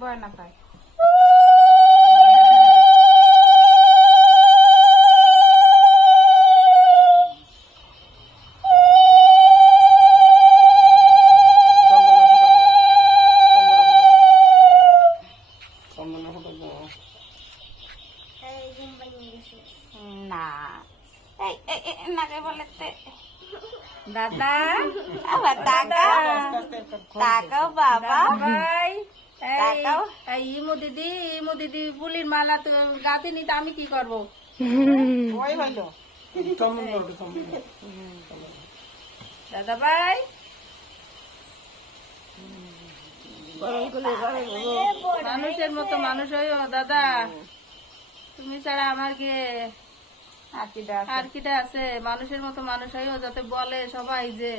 ভয় না পায়। না নাকে বলেতে দাদা, আবার তাকাও বাবা ভাই। ইমু দিদি ফুলির মালা তো গাতে নিতে আমি কি করবো? দাদা ভাই মানুষের মতো মানুষ হইও দাদা, তুমি ছাড়া আমার কে আর কিটা আছে? মানুষের মতো মানুষ হইও, যাতে বলে সবাই যে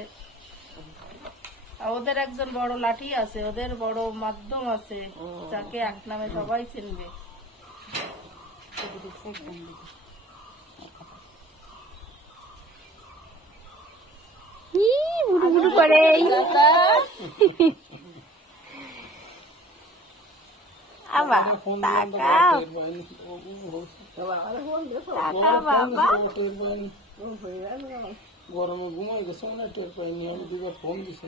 ওদের একজন বড় লাঠি আছে, ওদের বড় মাধ্যম আছে, যাকে এক নামে সবাই চিনবে। গরমে ঘুমাই গেছে, টের পাইনি, আমি দুবার ফোন দিছি।